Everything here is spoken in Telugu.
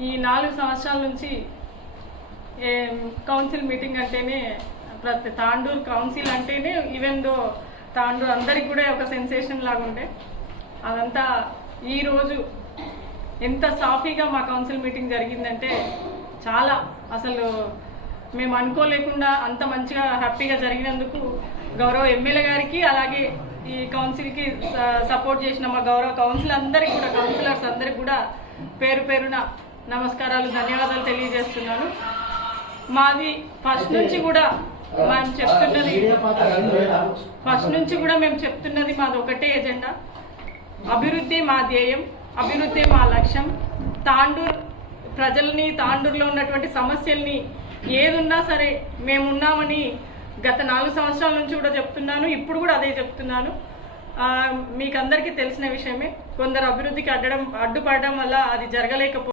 ఈ 4 సంవత్సరాల నుంచి కౌన్సిల్ మీటింగ్ అంటేనే ప్రతి తాండూరు కౌన్సిల్ అంటేనే ఈవెన్ దో తాండూరు అందరికి కూడా ఒక సెన్సేషన్ లాగా ఉండే అదంతా ఈరోజు ఎంత సాఫీగా మా కౌన్సిల్ మీటింగ్ జరిగిందంటే చాలా అసలు మేము అనుకోలేకుండా అంత మంచిగా హ్యాపీగా జరిగినందుకు గౌరవ ఎమ్మెల్యే గారికి అలాగే ఈ కౌన్సిల్కి సపోర్ట్ చేసిన మా గౌరవ కౌన్సిలర్స్ అందరికి కూడా పేరు పేరున నమస్కారాలు ధన్యవాదాలు తెలియజేస్తున్నాను. మాది ఫస్ట్ నుంచి కూడా మేము చెప్తున్నది మాది ఒకటే ఎజెండా, అభివృద్ధి మా ధ్యేయం, అభివృద్ధి మా లక్ష్యం. తాండూరు ప్రజల్ని, తాండూరులో ఉన్నటువంటి సమస్యల్ని ఏదున్నా సరే మేమున్నామని గత 4 సంవత్సరాల నుంచి కూడా చెప్తున్నాను, ఇప్పుడు కూడా అదే చెప్తున్నాను. మీకు అందరికీ తెలిసిన విషయమే, కొందరు అభివృద్ధికి అడ్డుపడడం వల్ల అది జరగలేకపోతే